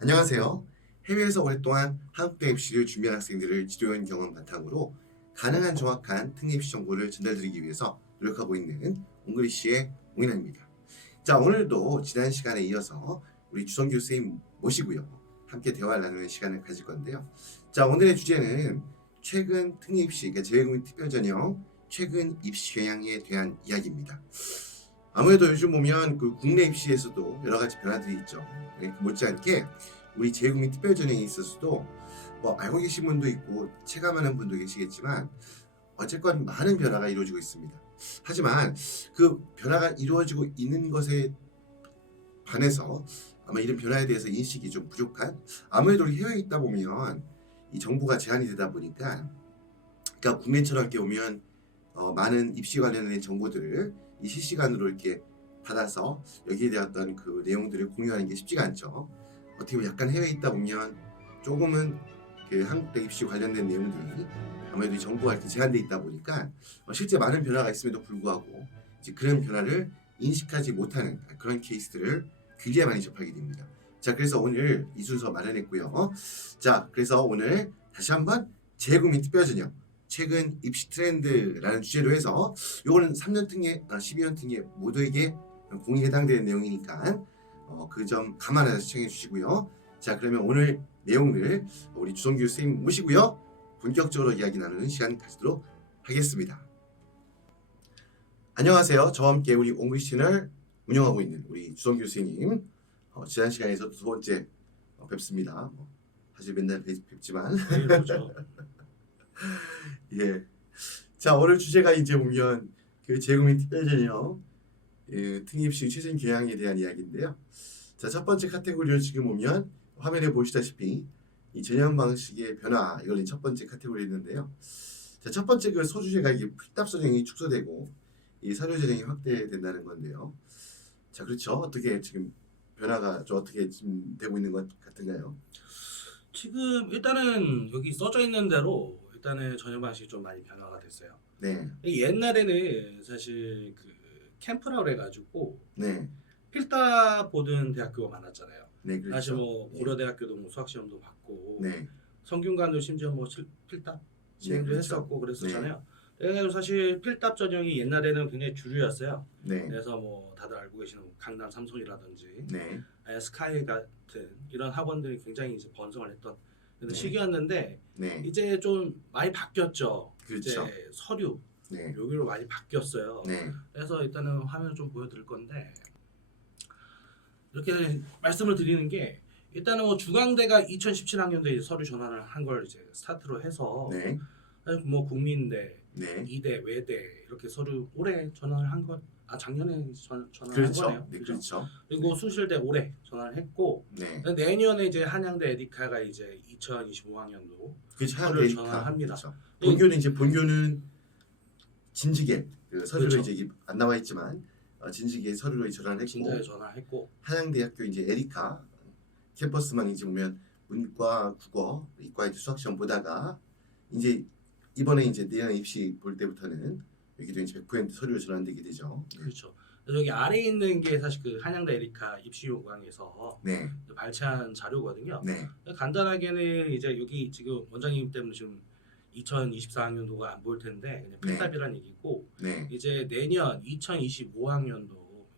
안녕하세요. 해외에서 오랫동안 한국대 입시를 준비한 학생들을 지도한 경험 바탕으로 가능한 정확한 특례 입시 정보를 전달드리기 위해서 노력하고 있는 옹글리시의 옹인아입니다. 자, 오늘도 지난 시간에 이어서 우리 주성규 선생님 모시고요. 함께 대화를 나누는 시간을 가질 건데요. 자, 오늘의 주제는 최근 특례 입시, 그러니까 재외국민 특별전형 최근 입시 경향에 대한 이야기입니다. 아무래도 요즘 보면 그 국내 입시에서도 여러 가지 변화들이 있죠. 못지않게 우리 재외국민 특별전형에 있어서도 뭐 알고 계신 분도 있고 체감하는 분도 계시겠지만 어쨌건 많은 변화가 이루어지고 있습니다. 하지만 그 변화가 이루어지고 있는 것에 반해서 아마 이런 변화에 대해서 인식이 좀 부족한, 아무래도 우리 해외에 있다 보면 이 정보가 제한이 되다 보니까, 그러니까 국내처럼 이렇게 오면 많은 입시 관련된 정보들을 이 실시간으로 이렇게 받아서 여기에 대한 어떤 그 내용들을 공유하는 게 쉽지가 않죠. 어떻게 보면 약간 해외에 있다 보면 조금은 그 한국대 입시 관련된 내용들이 아무래도 이 정보가 이렇게 제한돼 있다 보니까 실제 많은 변화가 있음에도 불구하고 이제 그런 변화를 인식하지 못하는 그런 케이스들을 굉장히 많이 접하게 됩니다. 자, 그래서 오늘 이 순서 마련했고요. 자, 그래서 오늘 다시 한번 재외국민 특별전형 최근 입시 트렌드라는 주제로 해서 요거는 3년 특례, 12년 특례 모두에게 공이 해당되는 내용이니까 그 점 감안해서 시청해 주시고요. 자, 그러면 오늘 내용을 우리 주성규 선생님 모시고요. 본격적으로 이야기 나누는 시간 가지도록 하겠습니다. 안녕하세요. 저와 함께 우리 옹글리시 채널 운영하고 있는 우리 주성규 선생님, 지난 시간에서 두 번째 뵙습니다. 사실 맨날 뵙지만 매일 보죠. 예. 자, 오늘 주제가 이제 보면 그 재외국민 특별전형 특례입시 최신 경향에 대한 이야기인데요. 자, 첫 번째 카테고리를 지금 보면 화면에 보시다시피 이 전형 방식의 변화, 이걸 첫 번째 카테고리였는데요. 자, 첫 번째 그 소주제가 이게 필답 전형이 축소되고 이 사료 전형이 확대된다는 건데요. 자, 그렇죠. 어떻게 지금 변화가 좀 어떻게 지금 되고 있는 것 같은가요? 지금 일단은 여기 써져 있는 대로 일단은 전형 방식이 좀 많이 변화가 됐어요. 네, 옛날에는 사실 그 캠프라 그래가지고 네, 필답 보는 대학교가 많았잖아요. 네, 사실 그렇죠. 뭐 고려대학교도 뭐 수학 시험도 받고 네, 성균관도 심지어 뭐 필답 네, 진행도 그렇죠. 했었고 네, 그랬었잖아요. 그래가지고 사실 필답 전형이 옛날에는 굉장히 주류였어요. 네, 그래서 뭐 다들 알고 계시는 강남 삼성이라든지 네, 스카이 같은 이런 학원들이 굉장히 이제 번성을 했던 그런 네, 시기였는데 네, 이제 좀 많이 바뀌었죠. 그렇죠. 이제 서류 네, 여기로 많이 바뀌었어요. 네, 그래서 일단은 화면을 좀 보여드릴 건데 이렇게 말씀을 드리는 게 일단은 뭐 중앙대가 2017학년도에 서류 전환을 한 걸 이제 스타트로 해서 네, 뭐 국민대, 네, 이대, 외대 이렇게 서류 올해 전환을 한 것, 작년에 전환한 그렇죠. 거네요. 네, 그죠? 그렇죠. 그리고 수실대 올해 전환을 했고 네, 내년에 이제 한양대 에디카가 이제 2025학년도 그렇죠. 서류를 에리카. 전환합니다. 그렇죠. 본교는 진지계 그 서류로 그렇죠. 이제 안 나와 있지만 진지계 서류로 전환했고, 진작에 전환했고 한양대학교 이제 에리카 캠퍼스만 이제 보면 문과, 국어, 이과 이제 수학 시험 보다가 이제 이번에 이제 내년 입시 볼 때부터는 여기도 이제 100% 서류로 전환되게 되죠. 그렇죠. 그래서 여기 아래에 있는 게 사실 그 한양대 에디카 입시 요강에서 네, 발췌한 자료거든요. 네, 간단하게는 이제 여기 지금 원장님 때문에 지금 2024학년도가 안 보일 텐데 그냥 네. 필답이란 얘기고 네, 이제 내년 2025학년도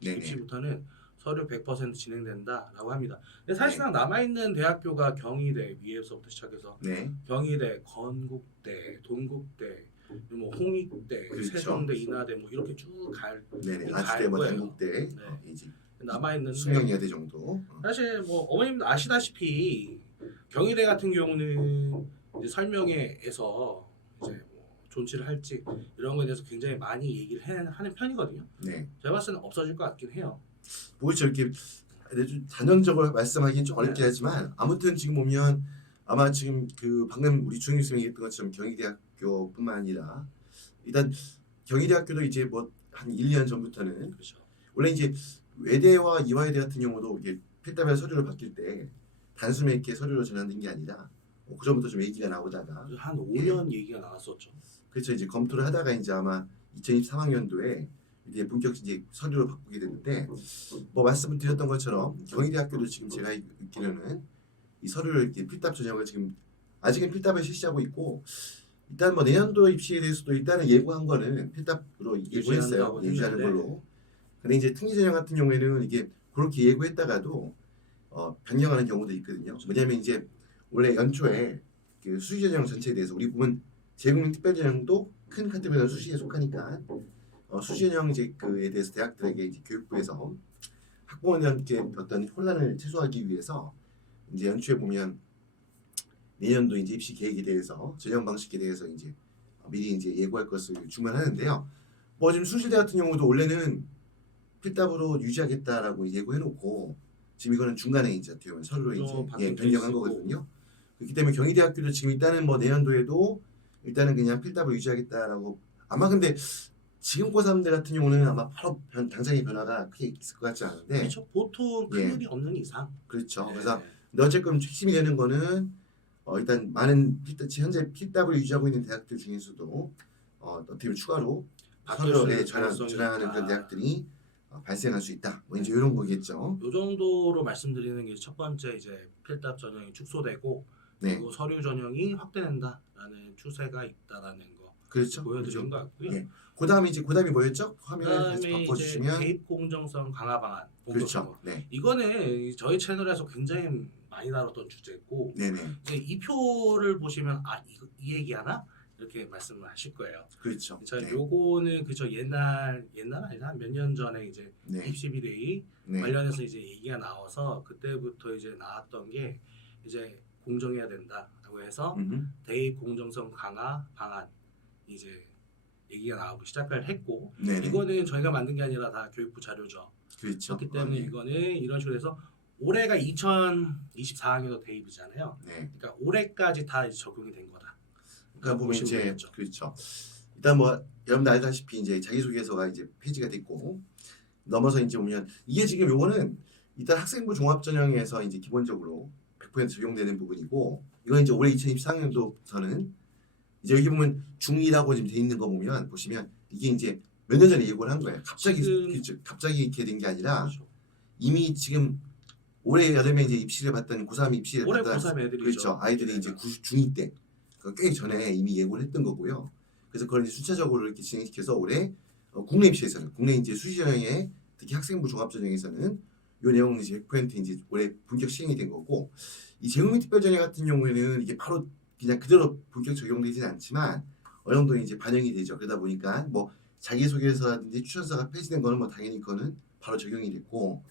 네네. 입시부터는 서류 100% 진행된다라고 합니다. 근데 사실상 남아있는 대학교가 경희대 위에서부터 시작해서 네, 경희대, 건국대, 동국대, 뭐 홍익대, 그렇죠. 세종대, 인하대 뭐 이렇게 쭉갈 네네. 갈 아주대, 뭐 거예요. 단국대, 네. 이제 남아있는데 숙명여대 정도. 사실 뭐 어머님도 아시다시피 경희대 같은 경우는 이제 설명회에서 이제 뭐 존치를 할지 이런 거에 대해서 굉장히 많이 얘기를 하는 편이거든요. 네. 제가 봤을 때는 없어질 것 같긴 해요. 뭐 저렇게 좀 단정적으로 말씀하기는 좀 어렵긴 하지만 아무튼 지금 보면 아마 지금 그 방금 우리 주영 교수님이 얘기했던 것처럼 경희대학교뿐만 아니라 일단 경희대학교도 이제 뭐 한 1년 전부터는 그렇죠. 원래 이제 외대와 이화여대 같은 경우도 이게 필답에 서류를 바뀔 때 단숨에 이렇게 서류로 전환된 게 아니라 그 전부터 좀 얘기가 나오다가 한 5년 얘기가 나왔었죠. 그렇죠. 이제 검토를 하다가 이제 아마 2023학년도에 이제 본격 이제 서류로 바꾸게 됐는데 뭐 말씀을 드렸던 것처럼 경희대학교도 지금 제가 읽기로는 이 서류를 이렇게 필답 전형을 지금 아직은 필답을 실시하고 있고 일단 뭐 내년도 입시에 대해서도 일단은 예고한 거는 필답으로 예고했어요. 유지한다고 유지하는 했는데 걸로. 근데 이제 특례 전형 같은 경우에는 이게 그렇게 예고했다가도 변경하는 경우도 있거든요. 왜냐하면 이제 원래 연초에 그 수시 전형 전체에 대해서 우리 보면 재국민 특별 전형도 큰 카테고리는 수시에 속하니까 수시 전형 이제 그에 대해서 대학들에게 이제 교육부에서 학부모님께 어떤 혼란을 최소화하기 위해서 이제 연초에 보면 내년도 이제 입시 계획에 대해서 전형 방식에 대해서 이제 미리 이제 예고할 것을 주문하는데요. 뭐 지금 수시대 같은 경우도 원래는 필답으로 유지하겠다라고 예고해놓고 지금 이거는 중간에 이제 어떻게 보면 서류로 이제 바뀐 변경한 케이스고. 거거든요. 그렇기 때문에 경희대학교도 지금 일단은 뭐 내년도에도 일단은 그냥 필답을 유지하겠다라고 아마 근데 지금 고3들 같은 경우는 아마 바로 당장의 변화가 크게 있을 것 같지 않은데 그렇죠. 보통 큰 일이 없는 이상. 그렇죠. 네. 그래서 근데 어쨌든 핵심이 되는 거는 일단 많은 현재 필답을 유지하고 있는 대학들 중에서도 어떻게 보면 추가로 바뀔 수 서류에 있는 가능성이 전환하는 있다. 그런 대학들이 발생할 수 있다. 뭐 이제 이런 거겠죠. 요 정도로 말씀드리는 게 첫 번째 이제 필답 전형이 축소되고 네, 그리고 서류 전형이 확대된다라는 추세가 있다라는 거 그렇죠. 보여드린 것 같고요. 예. 그다음이 뭐였죠? 화면을 다시 그다음에 이제 바꿔주시면 대입 공정성 강화 방안 그렇죠. 공표적으로. 네, 이거는 저희 채널에서 굉장히 많이 다뤘던 주제고 네네, 이제 이 표를 보시면 이 얘기하나 이렇게 말씀을 하실 거예요. 그렇죠. 저 네, 요거는 그저 옛날 아니라 몇 년 전에 이제 네, 입시 비대위 네, 관련해서 이제 얘기가 나와서 그때부터 이제 나왔던 게 이제 공정해야 된다라고 해서 대입 공정성 강화 방안 이제 얘기가 나오기 시작을 했고 네, 이거는 저희가 만든 게 아니라 다 교육부 자료죠. 그렇죠. 그렇기 때문에 네. 이거는 이런 식으로 해서 올해가 2024학년도 대입이잖아요. 네. 그러니까 올해까지 다 이제 적용이 된 거다. 그러니까 보면 보시면 이제 되겠죠. 그렇죠. 일단 뭐 여러분들 알다시피 이제 자기소개서가 이제 폐지가 됐고 넘어서 이제 보면 이게 지금 요거는 일단 학생부 종합전형에서 이제 기본적으로 100% 적용되는 부분이고 이건 이제 올해 2024학년도부터는 이제 여기 보면 중2라고 지금 돼 있는 거 보면 보시면 이게 이제 몇 년 전에 예고를 한 거예요. 갑자기 지금- 그렇죠. 갑자기 이렇게 된 게 아니라 그렇죠. 이미 지금 올해 여름에 이제 입시를 봤던 고3 입시를 올해 봤던 고3 애들이죠. 그렇죠. 아이들이 이제 중2 때 꽤 전에 이미 예고를 했던 거고요. 그래서 그걸 이제 순차적으로 이렇게 진행시켜서 올해 국내 입시에서는 국내 이제 수시 전형에 특히 학생부 종합 전형에서는 요 내용은 이제 100% 이제 올해 본격 시행이 된 거고 이 재국민 특별 전형 같은 경우에는 이게 바로 그냥 그대로 본격 적용되지는 않지만 어느 정도 이제 반영이 되죠. 그러다 보니까 뭐 자기소개서라든지 추천서가 폐지된 거는 뭐 당연히 그거는 바로 적용이 됐고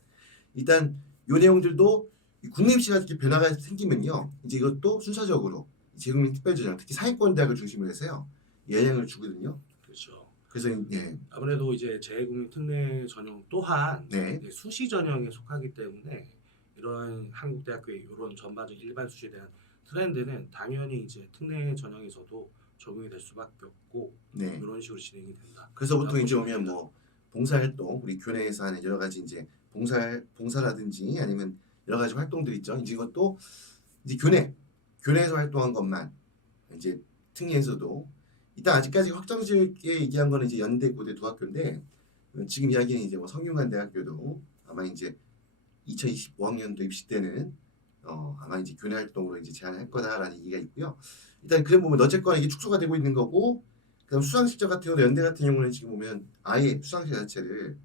일단 요 내용들도 국내 입시가 이렇게 변화가 생기면요 이제 이것도 순차적으로 재국민 특별전형 특히 상위권 대학을 중심으로 해서요 영향을 주거든요. 그렇죠. 그래서 예, 아무래도 이제 재국민 특례 전형 또한 네, 이제 수시 전형에 속하기 때문에 이런 한국 대학교의 이런 전반적 일반 수시에 대한 트렌드는 당연히 이제 특례 전형에서도 적용이 될 수밖에 없고 네. 이런 식으로 진행이 된다. 그래서 보통 이제 보시면 오면 됩니다. 뭐 봉사활동 우리 교내에서 하는 여러 가지 이제 봉사라든지 아니면 여러 가지 활동들 있죠. 이제 이것도 이제 교내에서 활동한 것만 이제 특례에서도 일단 아직까지 확정지게 얘기한 거는 이제 연대 고대 두 학교인데 지금 이야기는 이제 뭐 성균관 대학교도 아마 이제 2025학년도 입시 때는 아마 이제 교내 활동으로 이제 제한할 거다라는 얘기가 있고요. 일단 그래 보면 어쨌거나 이게 축소가 되고 있는 거고 그다음 수상실적 같은 경우는 연대 같은 경우는 지금 보면 아예 수상실 자체를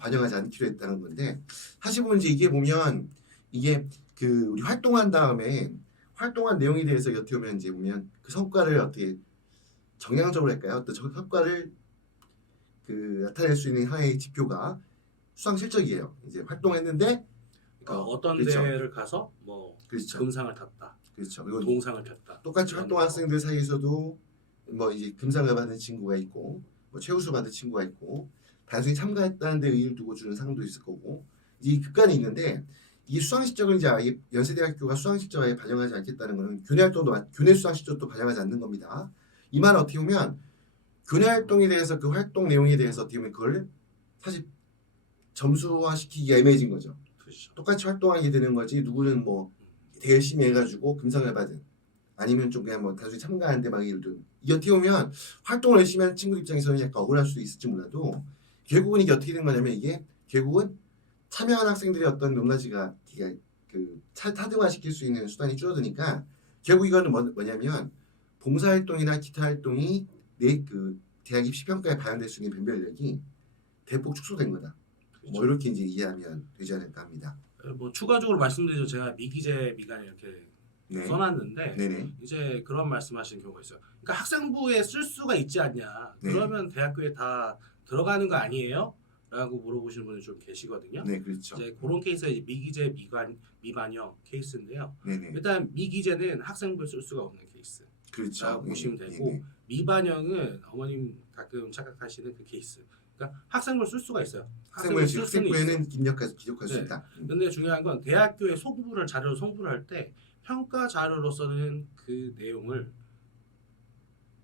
반영하지 않기로 했다는 건데 사실 보면 이제 이게 보면 이게 그 우리 활동한 다음에 활동한 내용에 대해서 어떻게 보면 이제 보면 그 성과를 어떻게 정량적으로 할까요? 어떤 성과를 그 나타낼 수 있는 하나의 지표가 수상 실적이에요. 이제 활동했는데 그러니까 어떤 그렇죠. 대회를 가서 뭐 그렇죠. 금상을 탔다, 그렇죠. 그리고 동상을 탔다. 똑같이 이런 활동한 거. 학생들 사이에서도 뭐 이제 금상을 받은 친구가 있고 뭐 최우수 받은 친구가 있고 단순히 참가했다는 데 의의를 두고 주는 상도 있을 거고 이 극간이 있는데 이 수상 실적을 이제 아예 연세대학교가 수상 실적 아예 반영하지 않겠다는 거는 교내 활동도 교내 수상 실적도 반영하지 않는 겁니다. 이 말은 어떻게 보면 교내 활동에 대해서 그 활동 내용에 대해서 어떻게 보면 그걸 사실 점수화시키기가 애매해진 거죠. 그렇죠. 똑같이 활동하게 되는 거지 누구는 뭐 되게 열심히 해가지고 금상을 받은 아니면 좀 그냥 뭐 단순히 참가하는데 막 예를 들면 이게 어떻게 보면 활동을 열심히 하는 친구 입장에서는 약간 억울할 수도 있을지 몰라도 결국은 이게 어떻게 된 거냐면 이게 결국은 참여한 학생들의 어떤 높낮이가 그 타등화시킬 수 있는 수단이 줄어드니까 결국 이거는 뭐냐면 봉사활동이나 기타 활동이 내 그 대학 입시 평가에 반영될 수 있는 변별력이 대폭 축소된 거다. 뭐 이렇게 이제 이해하면 되지 않을까 합니다. 뭐 추가적으로 말씀드리죠. 제가 미기재 미간 이렇게 네. 써놨는데 네네. 이제 그런 말씀하시는 경우가 있어요. 그러니까 학생부에 쓸 수가 있지 않냐? 네. 그러면 대학교에 다 들어가는 거 아니에요? 라고 물어보시는 분이 좀 계시거든요. 네, 그렇죠. 이제 그런 케이스가 이제 미기재 미반영 케이스인데요. 네네. 일단 미기재는 학생부에 쓸 수가 없는 케이스. 그렇죠. 라고 보시면 되고 네네. 미반영은 어머님 가끔 착각하시는 그 케이스. 그러니까 학생부를 쓸 수가 있어요. 학생부에는 기록할 수 네. 있다. 근데 중요한 건 대학교에 자료를 송부를 할 때 평가 자료로서는 그 내용을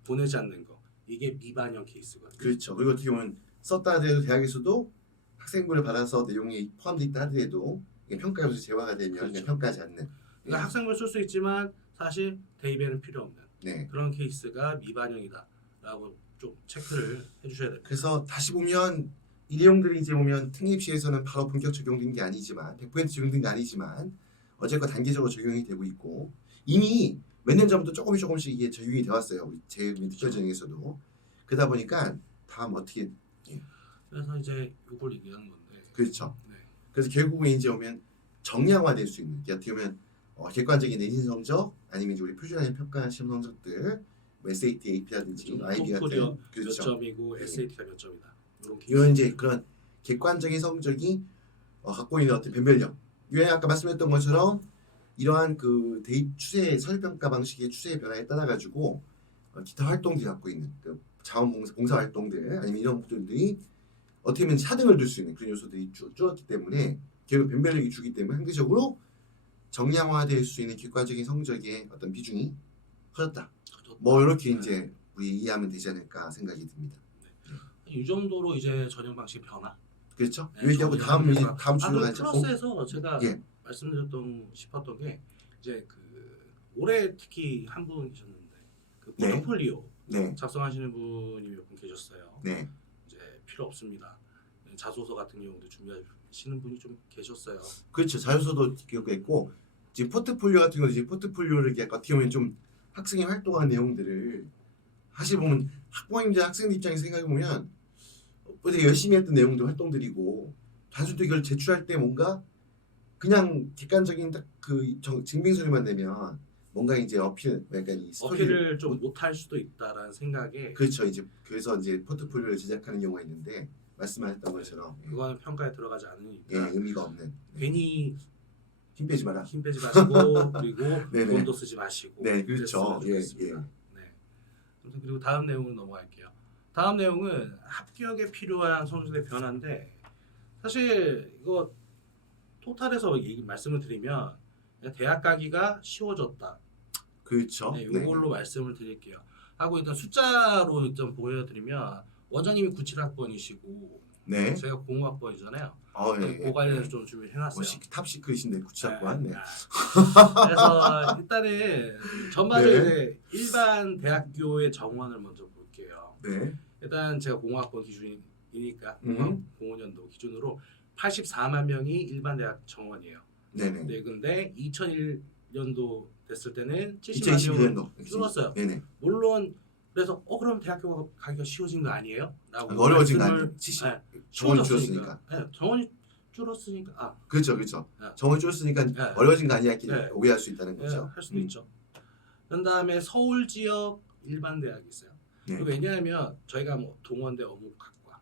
보내지 않는 거. 이게 미반영 케이스거든요. 그렇죠. 그리고 어떻게 보면 썼다 하더라도 대학에서도 학생부를 받아서 내용이 포함되어 있다 하더라도 이게 평가에서 제외가 되면 그렇죠. 그냥 평가하지 않는. 그러니까 학생부를 쓸 수 있지만 사실 대입에는 필요 없는 네. 그런 케이스가 미반영이다라고 좀 체크를 해주셔야 됩니다. 그래서 다시 보면 이 내용들이 이제 보면 특례입시에서는 바로 본격 적용된 게 아니지만 100% 적용된 게 아니지만 어쨌건 단계적으로 적용이 되고 있고 이미 몇 년 전부터 조금씩 이게 적용이 되어 왔어요. 우리 재미 특별전형에서도. 그러다 보니까 다음 어떻게 그래서 이제 이걸 얘기하는 건데. 그렇죠. 네. 그래서 결국은 이제 오면 정량화될 수 있는 어떻게 보면 객관적인 내신 성적 아니면 이제 우리 표준화된 평가 시험 성적들 뭐 SAT, AP라든지 IB 같은 토플이 몇 그렇죠. 점이고 SAT가 몇 점이다. 이런 케이스. 이런 이제 그런 객관적인 성적이 갖고 있는 어떤 변별력. 왜 아까 말씀했던 것처럼 이러한 그 대입 추세 설평가 방식의 추세의 변화에 따라 가지고 기타 활동들이 갖고 있는 그 자원봉사 활동들 아니면 이런 것들이 어떻게 보면 차등을 둘 수 있는 그런 요소들이 줄었기 때문에 결국 변별력이 주기 때문에 상대적으로 정량화될 수 있는 객관적인 성적의 어떤 비중이 커졌다. 뭐 이렇게 이제 우리 이해하면 되지 않을까 생각이 듭니다. 이 정도로 이제 전형 방식 변화. 그렇죠? 네, 얘기하고 다음 주로 가죠. 플러스에서 제가 예. 말씀드렸던 싶었던 게 이제 그 올해 특히 한 분 계셨는데 그 네. 포트폴리오 네. 작성하시는 분이 몇 분 계셨어요. 네. 이제 필요 없습니다. 자소서 같은 경우도 준비하시는 분이 좀 계셨어요. 그렇죠. 자소서도 기록했고 지금 포트폴리오 같은 경우 이제 포트폴리오를 이렇게 어떻게 보면 좀 학생이 활동한 내용들을 사실 보면 학부모님들 학생들 입장에서 생각해 보면 되게 열심히 했던 내용들 활동들이고 단순히 이걸 제출할 때 뭔가 그냥 객관적인 딱 그 증빙서류만 내면 뭔가 이제 약간 이 어필을 좀 못할 수도 있다라는 생각에 그렇죠. 이제 그래서 이제 포트폴리오를 제작하는 경우가 있는데 말씀하셨던 것처럼 그거는 평가에 들어가지 않으니까 예, 의미가 없는 괜히 힘 빼지 마라. 힘 빼지 마시고 그리고 네네. 돈도 쓰지 마시고 네, 그렇죠. 그랬으면 예, 좋겠습니다. 네. 아무튼 그리고 다음 내용으로 넘어갈게요. 다음 내용은 합격에 필요한 성적의 변화인데 사실 이거 토탈에서 말씀을 드리면 대학 가기가 쉬워졌다. 그렇죠. 네, 이걸로 말씀을 드릴게요. 하고 일단 숫자로 좀 보여드리면 원장님이 97학번이시고 네. 제가 05학번이잖아요. 네. 그 관련해서 좀 준비를 해놨어요. 탑 시크릿인데 구치학관. 네. 그래서 일단은 전반적으로 이제 일반 대학교의 정원을 먼저 볼게요. 네. 일단 제가 05학번 기준이니까 05년도 기준으로 84만 명이 일반 대학 정원이에요. 네네. 네, 근데 2001년도 됐을 때는 70만 2021년도 줄었어요. 네네. 물론 그래서 그럼 대학교 가기가 쉬워진 거 아니에요? 라고 어려워진 거 아니에요? 네, 정원이 줄었으니까. 네, 정원이 줄었으니까. 그렇죠. 네. 정원이 줄었으니까 네. 어려워진 거 아니야? 이렇게 네. 오해할 수 있다는 네, 거죠. 할 수도 있죠. 그다음에 서울 지역 일반 대학이 있어요. 네. 왜냐하면 저희가 뭐 동원대 어묵학과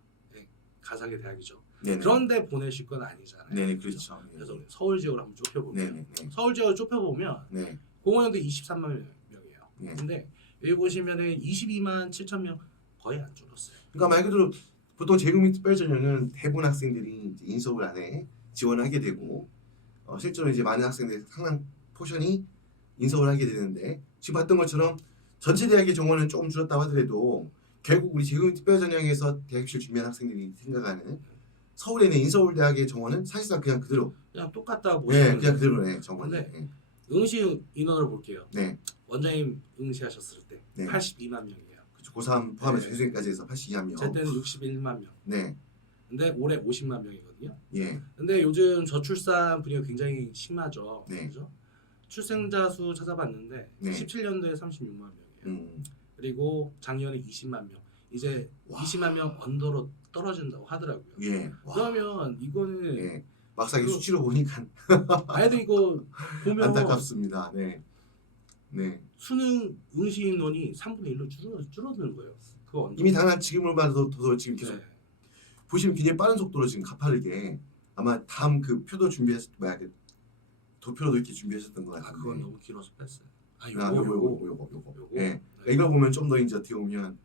가상의 대학이죠. 네네. 그런데 보내실 건 아니잖아요. 네, 그렇죠. 그래서 서울 지역을 한번 좁혀볼게요. 네. 서울 지역을 좁혀보면 네. 공원연대 23만 명이에요. 네. 근데 여기 보시면은 22만 7천 명 거의 안 줄었어요. 그러니까 말 그대로 보통 재국민 특별전형은 대부분 학생들이 이제 인서울 안에 지원하게 되고 실제로 이제 많은 학생들 상당 포션이 인서울 하게 되는데 지금 봤던 것처럼 전체 대학의 정원은 조금 줄었다고 하더라도 결국 우리 재국민 특별전형에서 대학 입시를 준비하는 학생들이 생각하는 서울에 있는 인서울 대학의 정원은 사실상 그냥 그대로 그냥 똑같다고 네, 보시면 그냥 그대로네 정원이. 네. 응시 인원을 볼게요. 네. 원장님 응시하셨을 때 네. 82만 명이에요. 그렇죠. 고3 포함해서 네. 재수생까지 해서 82만 명. 제 때는 61만 명. 네. 근데 올해 50만 명이거든요. 예. 근데 요즘 저출산 분위기가 굉장히 심하죠. 네. 그죠? 출생자 수 찾아봤는데 네. 17년도에 36만 명이에요. 음. 그리고 작년에 20만 명. 이제 와. 20만 명 언더로 떨어진다고 하더라고요. 예. 와. 그러면 이거는 예. 막상 이 그- 수치로 보니까 아이들 이거 보면 안타깝습니다. 네. 네. 수능 응시 인원이 3분의 1로 줄어드는 거예요. 그 언더. 이미 당연 지금을 봐도 더 지금 계속 네. 보시면 굉장히 빠른 속도로 지금 가파르게 아마 다음 그 표도 준비했을 뭐야 그 도표로도 이렇게 준비하셨던 것 아 같은데. 그건 너무 길어서 뺐어요. 아 요거. 예. 네. 이걸 보면 좀 더 이제 어떻게 보면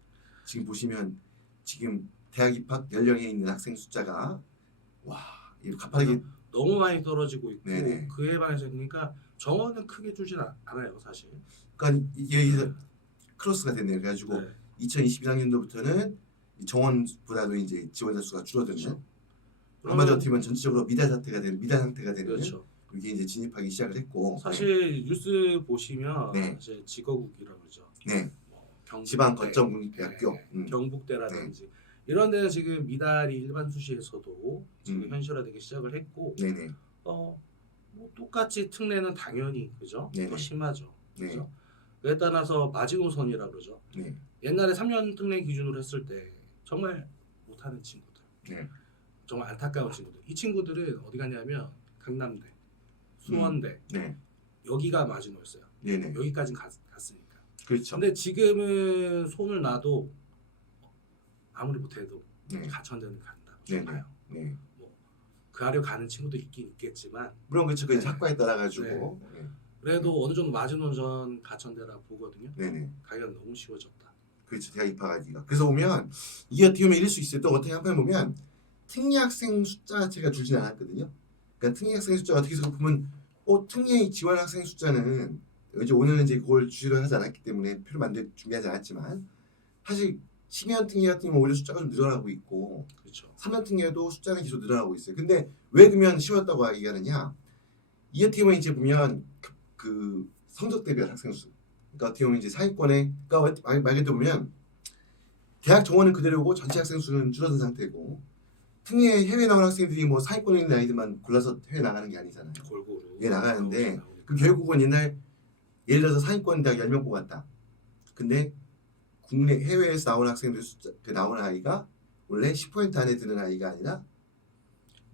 지금 보시면 지금 대학 입학 연령에 있는 학생 숫자가 와, 이 가파르게 너무 많이 떨어지고 있고 네네. 그에 반해서 그러니까 정원은 크게 줄진 않아요 사실. 그러니까 이게 크로스가 됐네요. 그래가지고 네. 2022학년도부터는 정원보다도 이제 지원자 수가 줄어드는 그렇죠. 한마디로 어떻게 보면 전체적으로 미달 상태가 되는 그렇죠. 이게 이제 진입하기 시작을 했고 사실 뉴스 보시면 네. 사실 직거국이라고 그러죠. 네. 뭐 경북대, 지방 거점 국립대학교 경북대라든지 이런 데는 지금 미달이 일반 수시에서도 지금 현실화되기 시작을 했고 네네. 뭐 똑같이 특례는 당연히 그죠? 네네. 더 심하죠. 네. 그죠? 그에 따라서 마지노선이라고 그러죠. 네. 옛날에 3년 특례 기준으로 했을 때 정말 못하는 친구들, 네. 정말 안타까운 친구들. 이 친구들은 어디 갔냐면 강남대, 수원대 네. 여기가 마지노였어요. 네네. 여기까지 갔으니까. 그렇죠. 근데 지금은 손을 놔도 아무리 못해도 네. 가천대는 간다. 네네. 가요. 네. 그 아래 가는 친구도 있긴 있겠지만 물론 그렇죠. 그 네. 학과에 따라 가지고. 그래도 어느 정도 마지노선 가천대라 보거든요. 네네. 가기가 너무 쉬워졌다. 그렇죠. 대학 입학하기가. 그래서 보면 이게 어떻게 보면 이럴 수 있어요. 또 어떻게 한편 보면 특례 학생 숫자 자체가 줄진 않았거든요. 그러니까 특례 학생 숫자가 어떻게 해서 보면 특례 지원 학생 숫자는 이제 오늘은 이제 그걸 주시를 하지 않았기 때문에 표를 준비하지 않았지만 사실 12년 특례 같은 경우 오히려 숫자가 좀 늘어나고 있고 그렇죠. 3년 특례도 숫자는 계속 늘어나고 있어요. 근데 왜 그러면 쉬웠다고 얘기하느냐? 이 어떻게 보면 이제 보면 그 성적 대비한 학생 수. 그러니까 어떻게 보면 이제 상위권에 그러니까 말 그대로 보면 대학 정원은 그대로고 전체 학생 수는 줄어든 상태고 특례 해외 나온 학생들이 뭐 상위권에 있는 아이들만 골라서 해외 나가는 게 아니잖아요. 골고루. 예, 나가는데 나오니까. 그 결국은 예를 들어서 상위권 대학 10명 뽑았다. 근데 국내 해외에서 나온 학생들 숫자 그 나온 아이가 원래 10% 안에 드는 아이가 아니라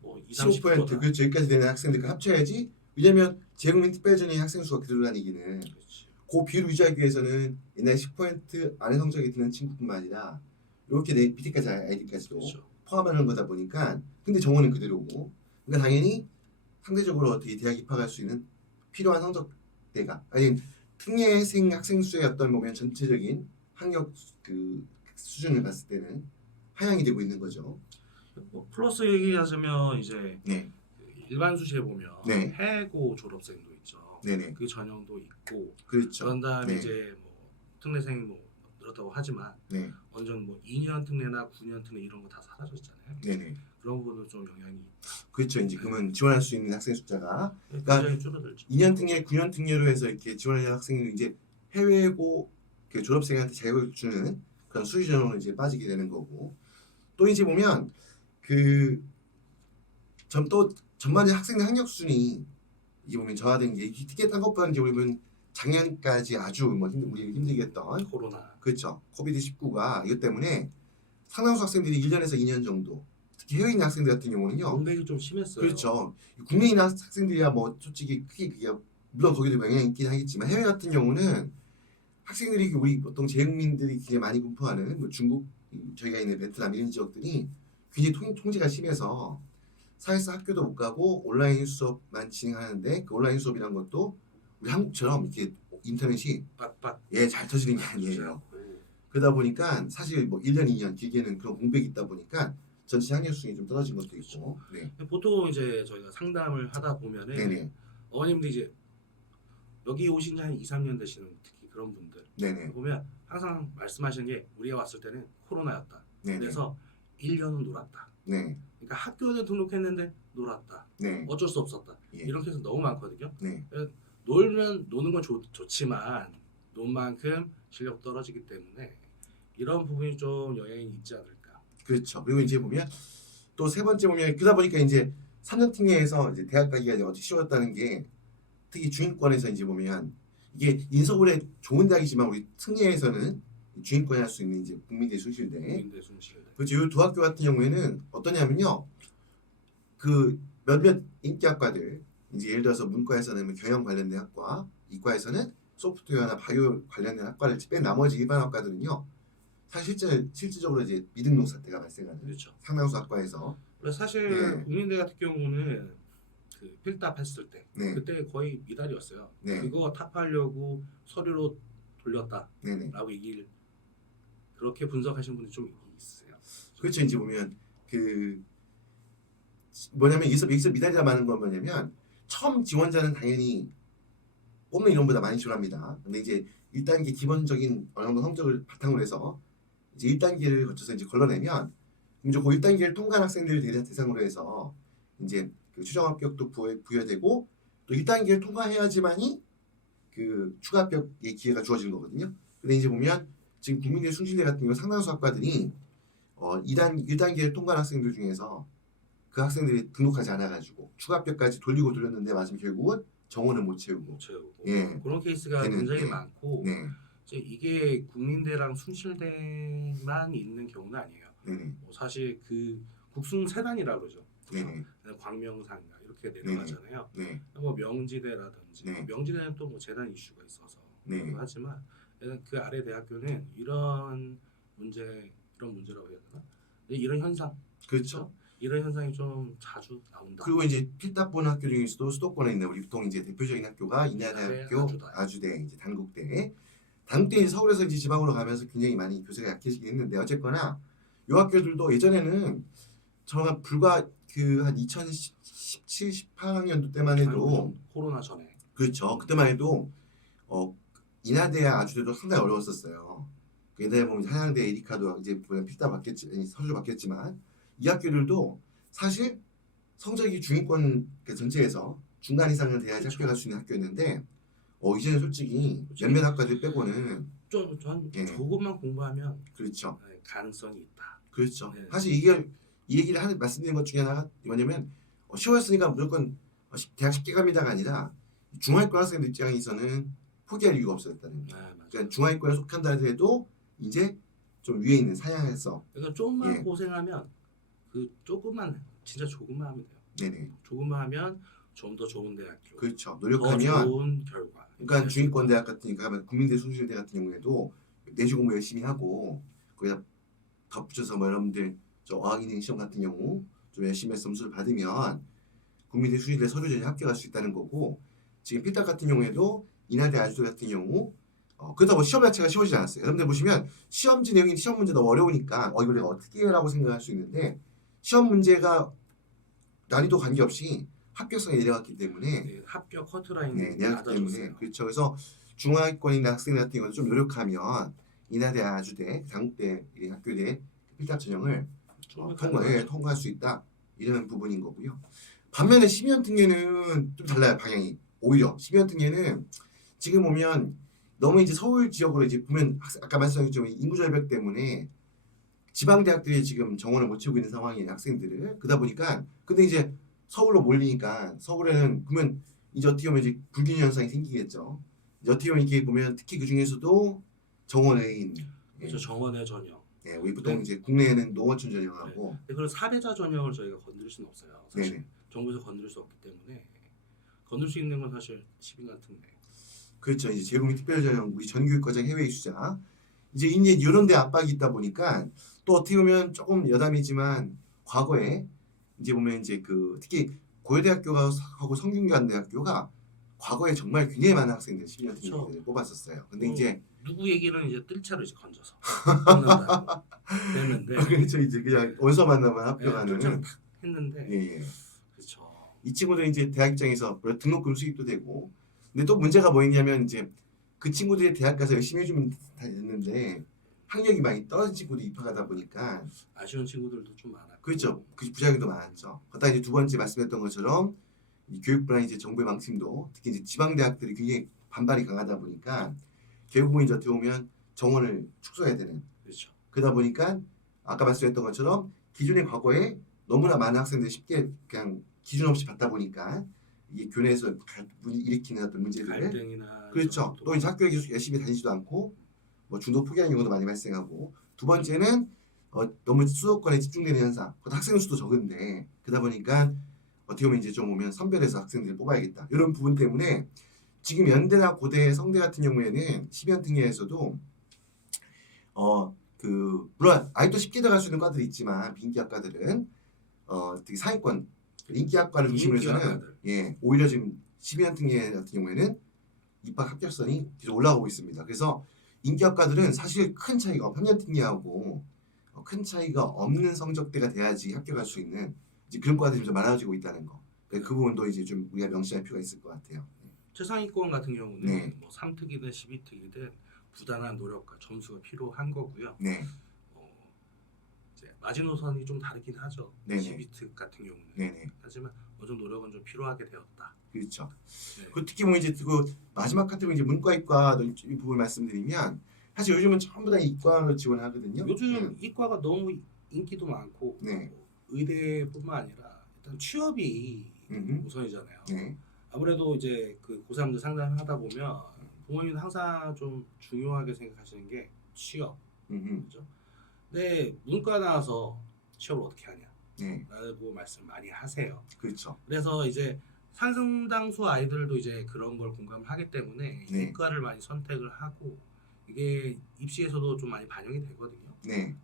뭐 20, 15% 30%다. 그렇죠. 여기까지 되는 학생들 합쳐야지. 왜냐면 재국민 특별전형의 학생 수가 그대로 다니기는 그렇지. 그 비율을 유지하기 위해서는 옛날 10% 안에 성적이 드는 친구뿐만 아니라 이렇게 내 밑에까지 아이들까지도 그렇죠. 포함하는 거다 보니까 근데 정원은 그대로고 그러니까 당연히 상대적으로 어떻게 대학 입학할 수 있는 필요한 성적대가 아니 특례생 학생 수의 어떤 보면 전체적인 학력 그 수준을 봤을 때는 하향이 되고 있는 거죠. 뭐 플러스 얘기하자면 이제 네, 일반 수시에 보면 네. 해고 졸업생도 있죠. 네네. 그 전형도 있고 그렇죠. 그런 다음에 네. 이제 뭐 특례생이 뭐 늘었다고 하지만 네, 어느 정도 뭐 2년 특례나 9년 특례 이런 거 다 사라졌잖아요. 네네. 그런 부분은 좀 영향이 그렇죠. 이제 그러면 지원할 수 있는 학생 숫자가 굉장히 줄어들죠. 2년 특례, 9년 특례로 해서 이렇게 지원하는 학생은 이제 해외고 그 졸업생한테 자격을 주는 그런 수시 전형으로 이제 빠지게 되는 거고 또 이제 보면 그 또 전반적인 학생의 학력 수준이 이게 보면 저하된 게 특히 딴 것보다 이제 우리는 작년까지 아주 뭐 우리 힘들게 했던 코로나. 그렇죠. 코비드 19가 이것 때문에 상당수 학생들이 1년에서 2년 정도 특히 해외에 있는 학생들 같은 경우는요. 공백이 좀 심했어요. 그렇죠. 국내에 있는 학생들이야 뭐 솔직히 크게 그게 물론 거기도 영향이 있긴 하겠지만 해외 같은 경우는 학생들이 우리 보통 재외국민들이 굉장히 많이 분포하는 뭐 중국 저희가 있는 베트남 이런 지역들이 굉장히 통제가 심해서 사실상 학교도 못 가고 온라인 수업만 진행하는데 그 온라인 수업이란 것도 우리 한국처럼 이렇게 인터넷이 빡빡 잘 터지는 게 아니에요. 그러다 보니까 사실 뭐 1년, 2년 길게는 그런 공백이 있다 보니까 전체 학력 수준이 좀 떨어진 것도 있고. 네. 보통 이제 저희가 상담을 하다 보면은 네네. 어머님들 이제 여기 오신 지 한 2, 3년 되시는 특히 그런 분들 네네. 보면 항상 말씀하시는 게 우리가 왔을 때는 코로나였다. 네네. 그래서 1년은 놀았다. 네. 그러니까 학교는 등록했는데 놀았다. 네. 어쩔 수 없었다. 예. 이런 케이스 너무 많거든요. 네. 놀면 노는 건 좋지만 논 만큼 실력 떨어지기 때문에 이런 부분이 좀 영향이 있지 않을까. 그렇죠. 그리고 이제 보면 또 세 번째 보면 그러다 보니까 이제 3년 특례에서 이제 대학 가기가 이제 어떻게 쉬웠다는 게 특히 중위권에서 이제 보면 이게 인서울에 좋은 대학이지만 우리 특례에서는 중위권에 할 수 있는 이제 국민대 숭실대 국민대 숭실대. 그렇죠. 이 두 학교 같은 경우에는 어떠냐면요. 그 몇몇 인기학과들 이제 예를 들어서 문과에서는 뭐 경영 관련된 학과, 이과에서는 소프트웨어나 바이오 관련된 학과를 뺀 나머지 일반 학과들은요. 사실 실질적으로 이제 미등록 사태가 발생하는 그렇죠. 상당수 학과에서 그래서 사실 네. 국민대 같은 경우는 그 필답 했을 때 네. 그때 거의 미달이었어요. 네. 그거 탑하려고 서류로 돌렸다라고 네네. 얘기를 그렇게 분석하시는 분이 좀 있으세요. 그렇죠. 이제 보면 그 뭐냐면 여기서 미달이라 많은 건 뭐냐면 처음 지원자는 당연히 뽑는 이론보다 많이 지원합니다. 근데 이제 1단계 기본적인 어느 정도 성적을 바탕으로 해서 이제 1단계를 거쳐서 이제 걸러내면 이제 그 1단계를 통과한 학생들을 대상으로 해서 이제 그 추정 합격도 부여되고 또 1단계를 통과해야지만이 그 추가 합격의 기회가 주어지는 거거든요. 근데 이제 보면 지금 국민대 숭실대 같은 경우 상당수 학과들이 1단계를 통과한 학생들 중에서 그 학생들이 등록하지 않아가지고 추가 합격까지 돌렸는데 맞으면 결국은 정원을 못 채우고 예. 그런 케이스가 되는, 굉장히 예. 많고 네. 이제 이게 국민대랑 숭실대만 있는 경우는 아니에요. 네네. 사실 그 국숭 세단이라고 그러죠. 네네. 광명상가 이렇게 내려가잖아요. 네. 뭐 명지대라든지 네. 명지대는 또 뭐 재단 이슈가 있어서 네. 하지만 그 아래 대학교는 이런 문제라고 해야 되나? 이런 현상 그렇죠. 이런 현상이 좀 자주 나온다. 그리고 이제 필답 보는 학교 중에서도 수도권에 있는 우리 보통 이제 대표적인 학교가 인하대학교, 아주대, 이제 단국대. 단국대 이제 서울에서 이제 지방으로 가면서 굉장히 많이 교수가 약해지긴 했는데 어쨌거나 이 학교들도 예전에는 정말 불과 그 한 2017, 18학년도 때만 해도 코로나 전에 그렇죠. 그때만 해도 인하대와 아주대도 상당히 어려웠었어요. 옛날에 보면 한양대 에리카도 이제 보면 필답 받겠지, 서류 받겠지만 이 학교들도 사실 성적이 중위권 전체에서 중간 이상을 돼야지 그렇죠. 합격할 수 있는 학교였는데 이제는 솔직히 몇몇 학과들 빼고는 좀 예. 조금만 공부하면 그렇죠. 가능성이 있다. 그렇죠. 네. 사실 이 얘기를 말씀드리는 것 중에 하나가 뭐냐면 쉬웠으니까 무조건 대학 쉽게 갑니다가 아니라 중하위권 학생들 입장에서는 포기할 이유가 없었다는 거예요. 네, 그러니까 중하위권에 속한다 해도 이제 좀 위에 있는 상향해서 그러니까 조금만 예. 고생하면 진짜 조금만 하면 돼요. 네네. 조금만 하면 좀 더 좋은 대학교. 그렇죠. 더 노력하면 좋은 결과. 그러니까 중위권 대학 같으니까 국민대 숭실대 같은 경우에도 내주 공부 열심히 하고 거기다 덧붙여서 뭐 여러분들 저 어학인행 시험 같은 경우 좀 열심히 해서 점수를 받으면 국민대 숭실대 서류전에 합격할 수 있다는 거고 지금 필답 같은 경우에도 인하대 아주대 같은 경우 그렇다고 시험 자체가 쉬워지지 않았어요. 여러분들 보시면 시험지 내용이 시험 문제 너무 어려우니까 이걸 내가 어떻게 해라고 생각할 수 있는데 시험 문제가 난이도 관계없이 합격성이 내려갔기 때문에 네, 합격 커트라인이 내려갔기 때문에 낮아졌어요. 그렇죠. 그래서 중하위권이나 학생 같은 경우는 좀 노력하면 인하대 아주대 단국대 학교대 필답 전형을 통과할 수 있다 이런 부분인 거고요. 반면에 심의원 특례는 좀 달라요. 방향이 오히려 심의원 특례는 지금 보면 너무 이제 서울 지역으로 이제 보면 아까 말씀하셨지만 인구 절벽 때문에 지방 대학들이 지금 정원을 못 채우고 있는 상황이에요. 학생들을 그러다 보니까 근데 이제 서울로 몰리니까 서울에는 보면 이제 어떻게 보면 이제 불균형 현상이 생기겠죠. 이제 어떻게 보면 이렇게 보면 특히 그 중에서도 정원의인 그렇죠. 정원의 전형. 네, 우리 보통 이제 국내에는 농어촌 전형하고 그런 사례자 전형을 저희가 건드릴 수는 없어요. 사실 네네. 정부에서 건드릴 수 없기 때문에 건들 수 있는 건 사실 시민관 특례. 그렇죠. 이제 제국민 특별전형 우리 전교육과정 해외 이수자 이제 이런 데 압박이 있다 보니까 또 어떻게 보면 조금 여담이지만 과거에 이제 보면 이제 그 특히 고려대학교가 하고 성균관대학교가 과거에 정말 굉장히 많은 학생들 10년 그렇죠. 등을 뽑았었어요. 근데 이제 누구 얘기는 이제 뜰채로 이제 건져서 뽑는다고 했는데 그렇죠. 이제 그냥 원서 만나면 합격하는 뜰채로 탁 했는데 예. 그렇죠. 이 친구들은 이제 대학 입장에서 등록금 수익도 되고 근데 또 문제가 뭐였냐면 이제 그 친구들이 대학 가서 열심히 해주면 다 됐는데 학력이 많이 떨어진 친구들이 입학하다 보니까 아쉬운 친구들도 좀 많았고 그렇죠. 그 부작용도 많았죠. 그다음 이제 두 번째 말씀했던 것처럼 이 교육부나 이제 정부의 망침도 특히 이제 지방 대학들이 굉장히 반발이 강하다 보니까 결국은 이제 어떻게 보면 정원을 축소해야 되는 그렇죠. 그러다 보니까 아까 말씀했던 것처럼 기존의 과거에 너무나 많은 학생들이 쉽게 그냥 기준 없이 받다 보니까 이게 교내에서 일으키는 어떤 문제들을 갈등이나 그렇죠. 또 이제 학교에 계속 열심히 다니지도 않고 뭐 중도 포기하는 경우도 많이 발생하고 두 번째는 너무 수도권에 집중되는 현상. 그것도 학생 수도 적은데 그러다 보니까 어떻게 보면 이제 좀 오면 선별해서 학생들을 뽑아야겠다 이런 부분 때문에 지금 연대나 고대, 성대 같은 경우에는 10연 특례에서도 물론 아직도 쉽게 들어갈 수 있는 과들이 있지만 비인기학과들은 되게 상위권 인기학과를 중심으로 해서는 인기학과들. 오히려 지금 12연 특례 같은 경우에는 입학 합격선이 계속 올라가고 있습니다. 그래서 인기학과들은 사실 큰 차이가 3년 특례하고 큰 차이가 없는 성적대가 돼야지 합격할 수 있는 이제 그런 과들이 좀 많아지고 있다는 거. 그 부분도 이제 좀 우리가 명시할 필요가 있을 것 같아요. 최상위권 같은 경우는 네. 뭐 3특이든 12특이든 부단한 노력과 점수가 필요한 거고요. 네, 이제 마지노선이 좀 다르긴 하죠. 네네. 12특 같은 경우는. 네네. 하지만 어느 정도 노력은 좀 필요하게 되었다. 그렇죠. 네. 그 특히 뭐 이제 그 마지막 카테고리 이제 문과 이과 이 부분 말씀드리면 사실 요즘은 전부 다 이과로 지원하거든요. 요즘 이과가 너무 인기도 많고 네. 의대뿐만 아니라 일단 취업이 우선이잖아요. 네. 아무래도 이제 그 고3들 상담하다 보면 부모님은 항상 좀 중요하게 생각하시는 게 취업, 그렇죠? 근데 문과 나와서 취업을 어떻게 하냐? 네. 라고 말씀 많이 하세요. 그렇죠. 그래서 이제 상당수 아이들도 이제 그런 걸 공감을 하기 때문에 네. 이과를 많이 선택을 하고 이게 입시에서도 좀 많이 반영이 되거든요. 네.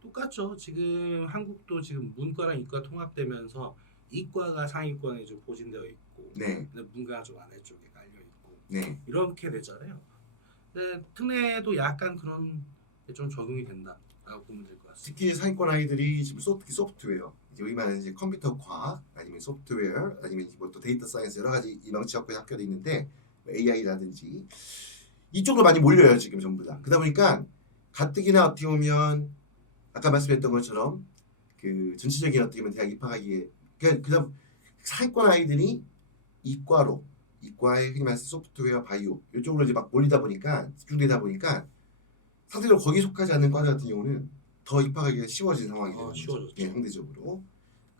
똑같죠. 지금 한국도 지금 문과랑 이과 통합되면서 이과가 상위권에 좀 보진되어 있고, 네. 근데 문과가 좀 아래쪽에 깔려 있고, 네. 이렇게 되잖아요. 근데 특례도 약간 그런 게 좀 적용이 된다라고 보면 될 것 같습니다. 특히 상위권 아이들이 지금 소프트웨어, 여기 말하는 이제 컴퓨터 과학, 아니면 소프트웨어, 아니면 뭐 또 데이터 사이언스 여러 가지 이 명치학과에 학교도 있는데 AI라든지 이쪽으로 많이 몰려요 지금 전부 다. 그러다 보니까 가뜩이나 어떻게 보면 아까 말씀했던 것처럼 그 전체적인 어떻게 보면 대학 입학하기에 그다음 상위권 아이들이 이과에 흔히 말해서 소프트웨어, 바이오 이쪽으로 이제 막 몰리다 보니까 집중되다 보니까 상대적으로 거기 속하지 않는 과들 같은 경우는 더 입학하기가 쉬워진 상황이 되는 거죠. 쉬워졌죠. 예, 상대적으로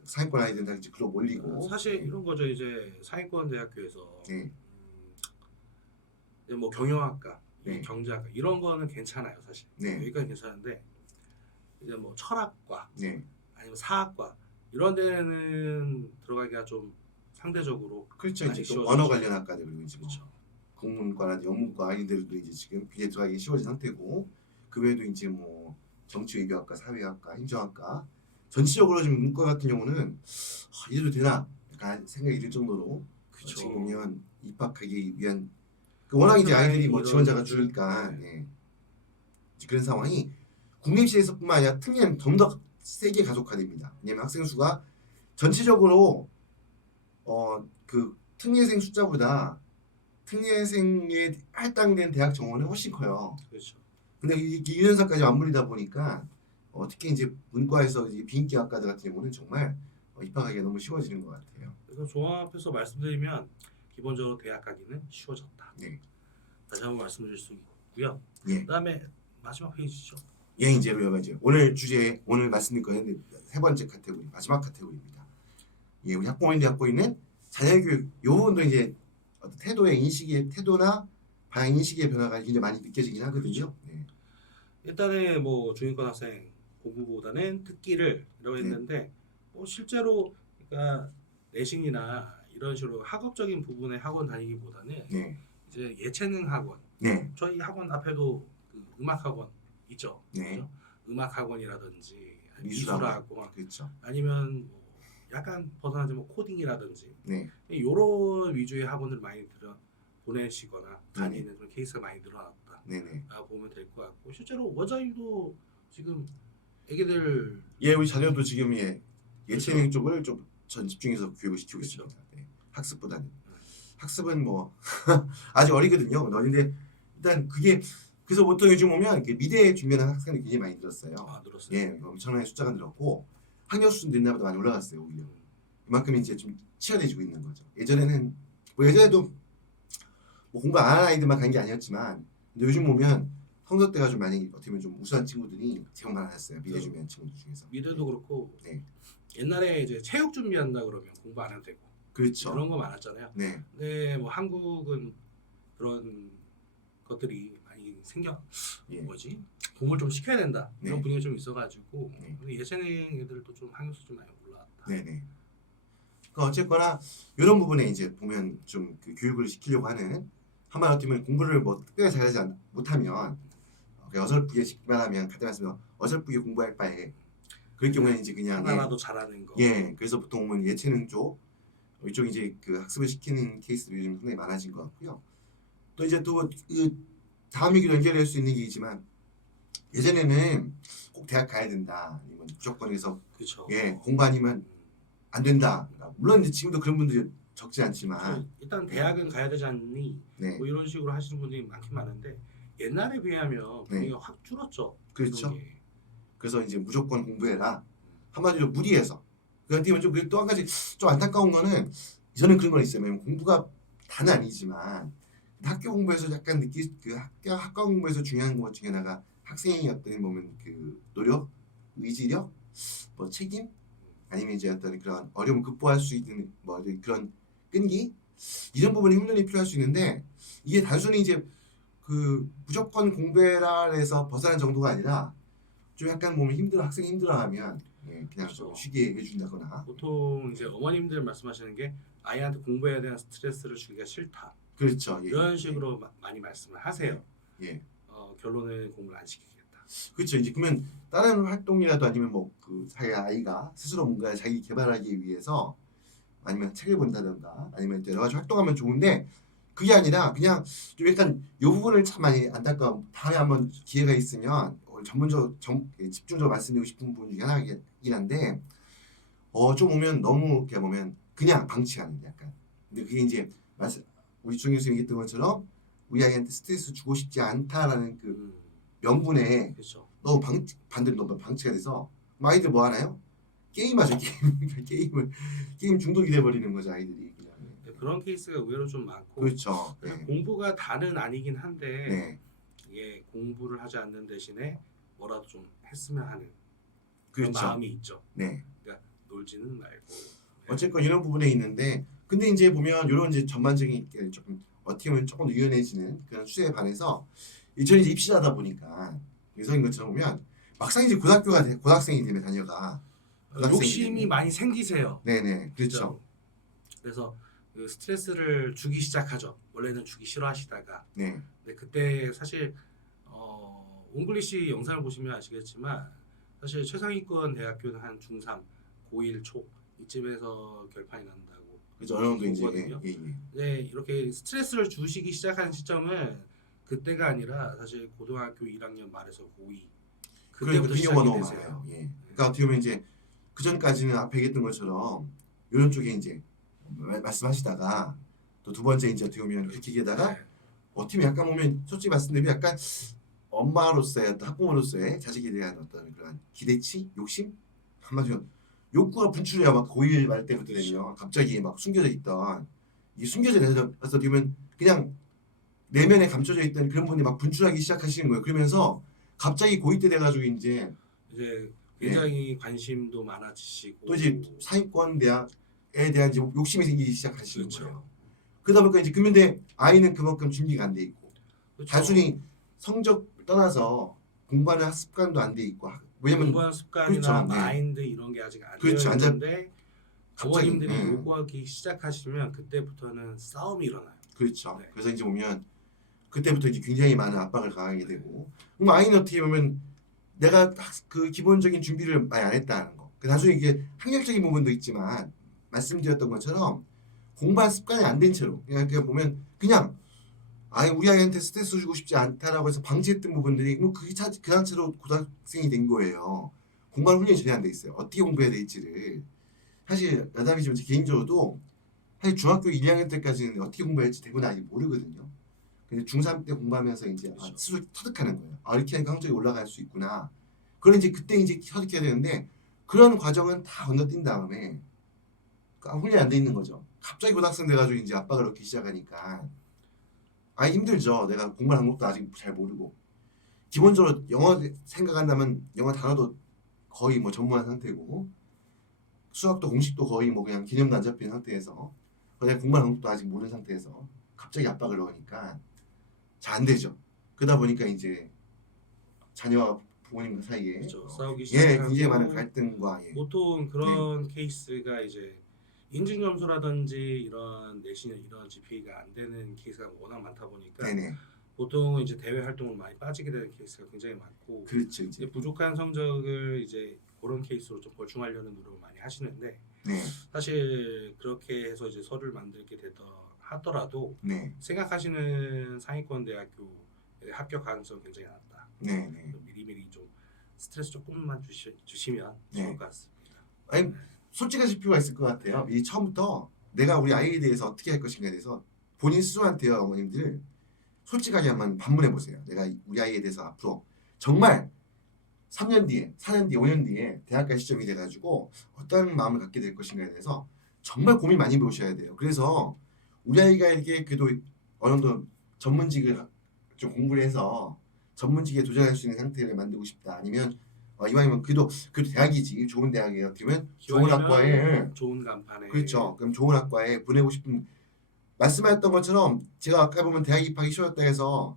상위권 아이들은 다 이제 글로 몰리고 사실 이런 거죠. 이제 상위권 대학교에서 네. 이제 뭐 경영학과, 네. 경제학과 이런 거는 괜찮아요, 사실. 네. 여기까지 괜찮은데 이제 뭐 철학과, 네. 아니면 사학과 이런 데는 들어가기가 좀 상대적으로 그렇죠. 많이 이제 또 쉬워졌죠. 언어 관련 학과들 그리고 이제 뭐 그렇죠. 국문과나 영문과 아이들도 이제 지금 비에 들어가기 쉬워진 상태고 그 외에도 이제 뭐 정치외교학과, 사회학과, 행정학과 전체적으로 지금 문과 같은 경우는 이래도 되나 약간 생각이 들 정도로 그렇죠. 지금 보면 입학하기 위한 워낙 이제 아이들이 뭐 지원자가 이런 주니까 네. 예. 그런 상황이 국립시에서뿐만 아니라 특례는 좀 더 세게 가속화됩니다. 왜냐하면 학생 수가 전체적으로 그 특례생 숫자보다 특례생에 할당된 대학 정원은 훨씬 커요. 그렇죠. 근데 이 1년사까지 맞물리다 보니까 특히 이제 문과에서 이제 비인기 학과들 같은 경우는 정말 입학하기가 너무 쉬워지는 것 같아요. 그래서 종합해서 말씀드리면 기본적으로 대학 가기는 쉬워졌다. 네. 다시 한번 말씀드릴 수 있고요. 예. 그다음에 마지막 페이지죠. 예, 이제 오늘 주제 오늘 말씀드릴 거는 세 번째 카테고리 마지막 카테고리입니다. 예, 우리 학부모님들이 갖고 있는 자녀교육 요 부분도 이제 어떤 태도나 방향 인식의 변화가 굉장히 많이 느껴지긴 하거든요. 네. 일단은 뭐 중위권 학생 공부보다는 특기를 이라고 했는데 실제로 그러니까 내신이나 이런 식으로 학업적인 부분의 학원 다니기보다는 네. 이제 예체능 학원. 네. 저희 학원 앞에도 그 음악 학원 있죠. 네. 그렇죠? 음악 학원이라든지 미술학원. 미술학원 그렇죠. 아니면 뭐 약간 벗어나지 뭐 코딩이라든지 네. 이런 위주의 학원을 많이 보내시거나 다니는 그런 케이스가 많이 늘어났다. 네네. 보면 될 것 같고 실제로 원장님도 지금 애기들 예, 우리 자녀도 지금 예체능 그렇죠. 쪽을 좀 전 집중해서 교육을 시키고 그렇죠. 있습니다. 네. 학습보다는 학습은 뭐 아직 어리거든요. 어린데 일단 그게 그래서 보통 요즘 보면 미대 준비하는 학생들이 굉장히 많이 늘었어요. 늘었어요. 예, 엄청나게 숫자가 늘었고 학력 수준도 옛날보다 많이 올라갔어요. 오히려 그만큼 이제 좀 치열해지고 있는 거죠. 예전에는 뭐 예전에도 뭐 공부 안 하는 아이들만 간 게 아니었지만 근데 요즘 보면 성적대가 좀 많이 어떻게 보면 좀 우수한 친구들이 제법 많았어요. 미대 준비하는 친구들 중에서. 미래도 그렇고 네. 옛날에 이제 체육 준비한다 그러면 공부 안 해도 되고 그렇죠. 그런 거 많았잖아요. 네. 근데 뭐 한국은 그런 것들이 많이 예. 뭐지? 공부를 좀 시켜야 된다 이런 네. 분위기가 좀 있어가지고 네. 예체능 애들도 좀 학력수 좀 많이 올라왔다. 네네. 그러니까 어쨌거나 이런 부분에 이제 보면 좀 그 교육을 시키려고 하는 한마디로 어떻게 공부를 뭐 특별히 잘하지 못하면 어설프게 시키만 하면 갖다 말씀면 어설프게 공부할 바에 그럴 경우에는 이제 그냥 하나라도 잘하는 거. 그래서 보통 보면 예체능 쪽 이쪽 이제 그 학습을 시키는 케이스들이 요즘 상당히 많아진 것 같고요. 또 이제 또 그 다음 얘기로 연결할 수 있는 얘기지만 예전에는 꼭 대학 가야 된다 아니면 무조건 해서 그렇죠. 공부 아니면 안 된다. 물론 이제 지금도 그런 분들이 적지 않지만 그렇죠. 일단 대학은 가야 되지 않니? 네. 뭐 이런 식으로 하시는 분들이 많긴 많은데 옛날에 비하면 분위기가 확 줄었죠. 그렇죠. 그런 게. 그래서 이제 무조건 공부해라. 한마디로 무리해서. 그런데 또 한 가지 좀 안타까운 거는 저는 그런 건 있어요. 왜냐면 공부가 다는 아니지만 학교 공부에서 약간 학과 공부에서 중요한 것 중에 하나가 학생의 어떤 보면 그 노력, 의지력, 뭐 책임 아니면 이제 어떤 그런 어려움을 극복할 수 있는 뭐 그런 끈기 이런 부분이 훈련이 필요할 수 있는데 이게 단순히 이제 그 무조건 공부해라 해서 벗어난 정도가 아니라 좀 약간 보면 학생이 힘들어하면 그냥 그렇죠. 좀 쉬게 해준다거나 보통 이제 어머님들 말씀하시는 게 아이한테 공부에 대한 스트레스를 주기가 싫다. 그렇죠. 이런 식으로 많이 말씀을 하세요. 예. 결론은 공부를 안 시키겠다. 그렇죠. 이제 그러면 다른 활동이라도 아니면 뭐 그 자기 아이가 스스로 뭔가 자기 개발하기 위해서 아니면 책을 본다든가 아니면 여러 가지 활동하면 좋은데 그게 아니라 그냥 좀 약간 이 부분을 참 많이 안타까워. 다음에 한번 기회가 있으면 집중적으로 말씀드리고 싶은 부분 중에 하나이긴 한데 좀 보면 너무 이렇게 보면 그냥 방치하는 약간. 근데 그게 이제 우리 중 교수님 얘기했던 것처럼 우리 아이한테 스트레스 주고 싶지 않다라는 그 명분에 그렇죠. 너무 반대로 너무 방치가 돼서 아이들 뭐 하나요? 게임하죠. 게임 중독이 돼버리는 거죠 아이들이. 그냥. 그런 케이스가 의외로 좀 많고 그렇죠. 공부가 다는 아니긴 한데 네. 이게 공부를 하지 않는 대신에 뭐라도 좀 했으면 하는 그런 그렇죠. 마음이 있죠. 네. 그러니까 놀지는 말고. 어쨌건 이런 부분에 있는데 근데 이제 보면 이런 이제 전반적인 게 조금 어떻게 보면 조금 유연해지는 그런 추세에 반해서 저는 이제 입시하다 보니까 예성인 것처럼 보면 막상 이제 고등학생이 되면 자녀가 욕심이 많이 생기세요. 네네 그렇죠. 그래서 그 스트레스를 주기 시작하죠. 원래는 주기 싫어하시다가. 네. 근데 그때 사실 옹글리시 영상을 보시면 아시겠지만 사실 최상위권 대학교는 한 중3, 고1 초 이쯤에서 결판이 난다고. 그렇죠. 어느 정도 이제 네, 이렇게 스트레스를 주시기 시작한 시점은 그때가 아니라 사실 고등학교 1학년 말에서 고2 그때부터 시작이 되세요. 그러니까 어떻게 보면 이제 그 전까지는 앞에 얘기했던 것처럼 이런 쪽에 이제 말씀하시다가 또 두 번째 이제 어떻게 보면 그렇게 얘기하다가 어떻게 보면 약간 보면 솔직히 말씀드리면 약간 엄마로서의 어떤 학부모로서의 자식에 대한 어떤 그런 기대치, 욕심 한마디로 욕구가 분출해야 막 고1 말 때부터 되면 갑자기 막 숨겨져 있던 이 숨겨져 있어서 어떻게 보면 그냥 내면에 감춰져 있던 그런 분이 막 분출하기 시작하시는 거예요. 그러면서 갑자기 고2 때 돼가지고 이제 굉장히 관심도 많아지시고 또 이제 상위권 대학에 대한 이제 욕심이 생기기 시작하시는 그렇죠. 거예요. 그러다 보니까 이제 근데 아이는 그만큼 준비가 안 돼 있고 그렇죠. 단순히 성적 떠나서 공부하는 습관도 안 돼 있고 왜냐면 공부하는 습관이나 그렇죠. 마인드 이런 게 아직 안 그렇죠. 되어 있는데 부모님들이 요구하기 시작하시면 그때부터는 싸움이 일어나요. 그렇죠. 네. 그래서 이제 보면 그때부터 이제 굉장히 많은 압박을 가하게 되고 그럼 아이는 어떻게 보면 내가 그 기본적인 준비를 많이 안 했다는 거. 단순히 이게 학력적인 부분도 있지만 말씀드렸던 것처럼 공부할 습관이 안 된 채로 그러니까 보면 그냥 우리 아이한테 스트레스 주고 싶지 않다라고 해서 방치했던 부분들이 그 자체로 고등학생이 된 거예요. 공부하는 훈련이 전혀 안 돼 있어요. 어떻게 공부해야 될지를 사실 여담이지만 제 개인적으로도 사실 중학교 1, 2학년 때까지는 어떻게 공부해야 할지 대부분 아직 모르거든요. 근데 중3 때 공부하면서 이제 스스로 터득하는 거예요. 이렇게 하니까 성적이 올라갈 수 있구나. 그런 이제 그때 이제 터득해야 되는데 그런 과정은 다 건너뛴 다음에 훈련이 안 돼 있는 거죠. 갑자기 고등학생 돼가지고 이제 압박을 넣기 시작하니까 힘들죠. 내가 공부하는 방법도 아직 잘 모르고 기본적으로 영어 생각한다면 영어 단어도 거의 뭐 전무한 상태고 수학도 공식도 거의 뭐 그냥 개념도 안 잡힌 상태에서 그다음에 공부하는 것도 아직 모르는 상태에서 갑자기 압박을 넣으니까 잘 안 되죠. 그러다 보니까 이제 자녀와 부모님 사이에 그렇죠. 싸우기 예, 시작하고 굉장히 많은 갈등과 예. 보통 그런 케이스가 이제 인증 점수라든지 이런 내신 이런 GPA가 안 되는 케이스가 워낙 많다 보니까 네네. 보통 이제 대외 활동을 많이 빠지게 되는 케이스가 굉장히 많고 그렇죠 이제. 이제 부족한 성적을 이제 그런 케이스로 좀 보충하려는 노력을 많이 하시는데 네. 사실 그렇게 해서 이제 서류를 만들게 하더라도 네. 생각하시는 상위권 대학교 합격 가능성 굉장히 낮다. 네. 네. 미리미리 좀 스트레스 조금만 주시면 네. 좋을 것 같습니다. 아니 솔직하실 필요가 있을 것 같아요. 이 처음부터 내가 우리 아이에 대해서 어떻게 할 것인가에 대해서 본인 스스로한테요 어머님들 솔직하게 한번 반문해 보세요. 내가 우리 아이에 대해서 앞으로 정말 3년 뒤에, 4년 뒤에, 5년 뒤에 대학가 시점이 돼가지고 어떤 마음을 갖게 될 것인가에 대해서 정말 고민 많이 해보셔야 돼요. 그래서 우리 아이가 이렇게 그래도 어느 정도 전문직을 좀 공부를 해서 전문직에 도전할 수 있는 상태를 만들고 싶다. 아니면 이왕이면 그래도 대학이지 좋은 대학이에요. 어떻게 보면 좋은 학과에 좋은 간판에 그렇죠. 그럼 좋은 학과에 보내고 싶은 말씀하셨던 것처럼 제가 아까 보면 대학 입학이 쉬웠다 해서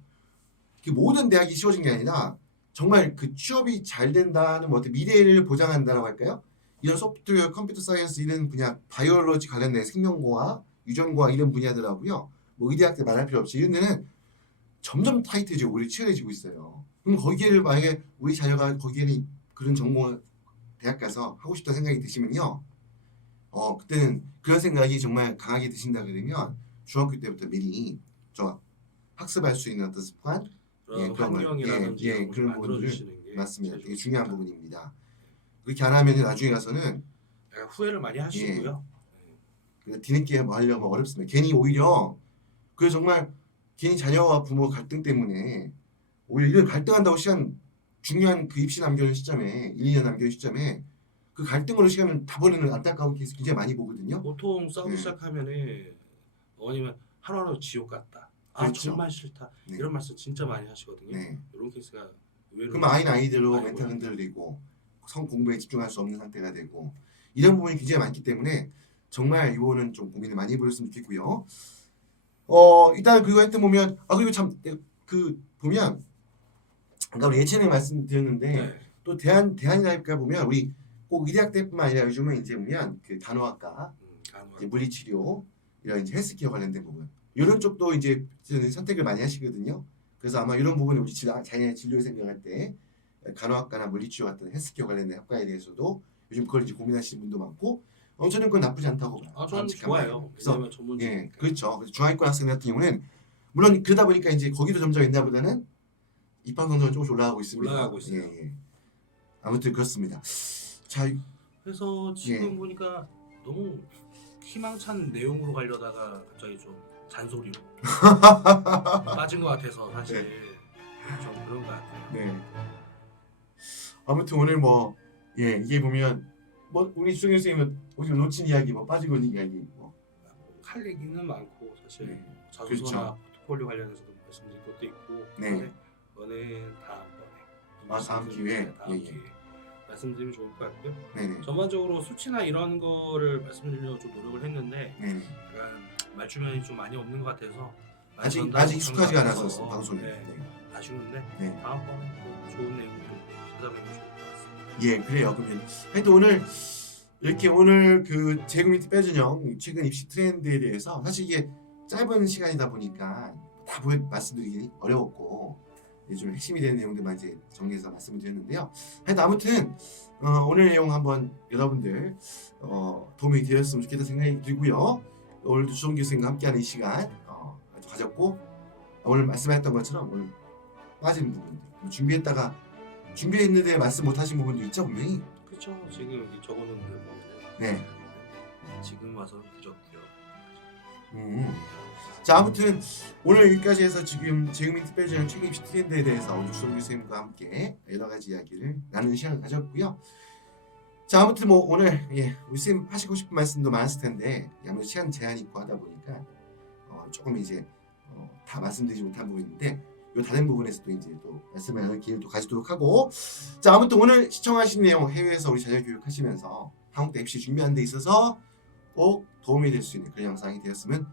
그 모든 대학이 쉬워진 게 아니라 정말 그 취업이 잘 된다는 뭐 어떤 미래를 보장한다라고 할까요? 이런 소프트웨어, 컴퓨터 사이언스 이런 분야, 바이올로지 관련된 생명공학, 유전공학 이런 분야들하고요. 뭐 의대학교 말할 필요 없이 이런 데는 점점 타이트해지고 오히려 치열해지고 있어요. 그럼 거기를 만약에 우리 자녀가 거기에는 그런 전공을 대학 가서 하고 싶다 생각이 드시면요. 그때는 그런 생각이 정말 강하게 드신다 그러면 중학교 때부터 미리 저 학습할 수 있는 어떤 습관, 그런 그런 걸, 환경이라든지 예, 이런 걸 그런 만들어 부분을 주시는 게 맞습니다. 제일 되게 좋습니다. 중요한 부분입니다. 그렇게 안 하면 나중에 가서는 약간 후회를 많이 하시고요. 뒤늦게 뭐 하려면 어렵습니다. 괜히 오히려 그 정말 괜히 자녀와 부모 갈등 때문에 오히려 이런 갈등한다고 시간 중요한 그 입시 남겨놓은 시점에 1, 2년 남겨놓은 시점에 그 갈등으로 시간을 다 버리는 안타까운 케이스 굉장히 많이 보거든요. 보통 싸우기 네. 시작하면은 어머님은 하루하루 지옥 같다. 아 그렇죠. 정말 싫다. 네. 이런 말씀 진짜 많이 하시거든요. 네. 이런 케이스가 의외로 그럼 아이는 아이대로 많이 멘탈 보여요. 흔들리고 성 공부에 집중할 수 없는 상태가 되고 이런 부분이 굉장히 많기 때문에 정말 이거는 좀 고민을 많이 해보셨으면 좋겠고요. 일단 그거 하여튼 보면 그리고 참 그 보면 아까 우리 예전에 말씀드렸는데 네. 또 대한의학과 보면 우리 꼭 의대학 때뿐만 아니라 요즘은 이제 보면 그 간호학과, 간호학. 이제 물리치료 이런 이제 헬스케어 관련된 부분 이런 쪽도 이제 선택을 많이 하시거든요. 그래서 아마 이런 부분을 우리 자녀의 진료 생각할 때 간호학과나 물리치료 같은 헬스케어 관련된 학과에 대해서도 요즘 그걸 이제 고민하시는 분도 많고 저는 그건 나쁘지 않다고 봐요. 저는 좋아요. 그래서 왜냐면 전문직이니까. 예, 그렇죠. 그래서 중하위권 학생 같은 경우는 물론 그러다 보니까 이제 거기도 점점 옛날보다는 입학 성적은 조금씩 올라가고 있습니다. 올라가고 있어요. 예. 아무튼 그렇습니다. 자, 그래서 지금 예. 보니까 너무 희망찬 내용으로 가려다가 갑자기 좀 잔소리로 빠진 것 같아서 사실 좀 그런 것 같아요. 네. 아무튼 오늘 뭐 이게 보면 뭐 우리 수정 교수님은 오늘 놓친 이야기, 뭐 빠지고 있는 이야기, 뭐 할 얘기는 많고 사실 네. 자소서나 포트폴리오 관련해서도 말씀드릴 것도 있고 네. 근데 그거는 다음번에 다음 기회에 다음 기회에 말씀드리면 좋을 것 같고요. 네네. 전반적으로 수치나 이런 거를 말씀드리려고 좀 노력을 했는데 네. 약간 말주변이 좀 많이 없는 것 같아서 아직 전달 익숙하지가 못한 것 않아서 같아서, 방송에. 네, 네. 아쉬운데 네. 다음번에 또 좋은 내용으로 찾아뵈면 좋을 것 같습니다. 예, 그래요. 그러면 하여튼 오늘 이렇게 오늘 그 재구미트 빼준형 최근 입시 트렌드에 대해서 사실 이게 짧은 시간이다 보니까 다 말씀드리기 어려웠고 좀 핵심이 되는 내용들만 이제 정리해서 말씀을 드렸는데요. 하여튼 아무튼 오늘 내용 한번 여러분들 도움이 되었으면 좋겠다 생각이 들고요. 오늘도 주성 교수님과 함께하는 이 시간 가졌고 오늘 말씀하셨던 것처럼 오늘 빠진 부분들 준비했는데 말씀 못하신 부분도 있죠 분명히. 그렇죠. 지금 여기 적어놓은 데 보면은 네. 지금 와서 늦었고요. 자 아무튼 오늘 여기까지 해서 지금 재구민 특별전 최근 입시 트렌드에 대해서 우리 주성 교수님과 함께 여러 가지 이야기를 나누는 시간을 가졌고요. 자 아무튼 뭐 오늘 우리 쌤 하시고 싶은 말씀도 많았을 텐데 아무래도 시간 제한이 있고 하다 보니까 조금 이제 다 말씀드리지 못한 부분인데 요 다른 부분에서도 이제 또 말씀을 나눌 기회를 또 가지도록 하고 자 아무튼 오늘 시청하신 내용 해외에서 우리 자녀 교육하시면서 한국대 입시 준비하는 데 있어서 꼭 도움이 될 수 있는 그런 영상이 되었으면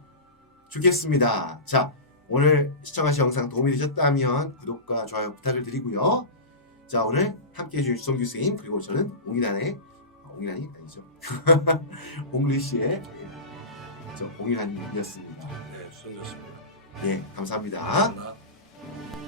좋겠습니다. 자, 오늘 시청하신 영상 도움이 되셨다면 구독과 좋아요 부탁을 드리고요. 자, 오늘 함께해 주신 주성규 선생님 그리고 저는 옹이란이 아니죠. 옹글리시의 옹이란이었습니다. 네, 주성이었습니다. 네, 감사합니다. 감사합니다.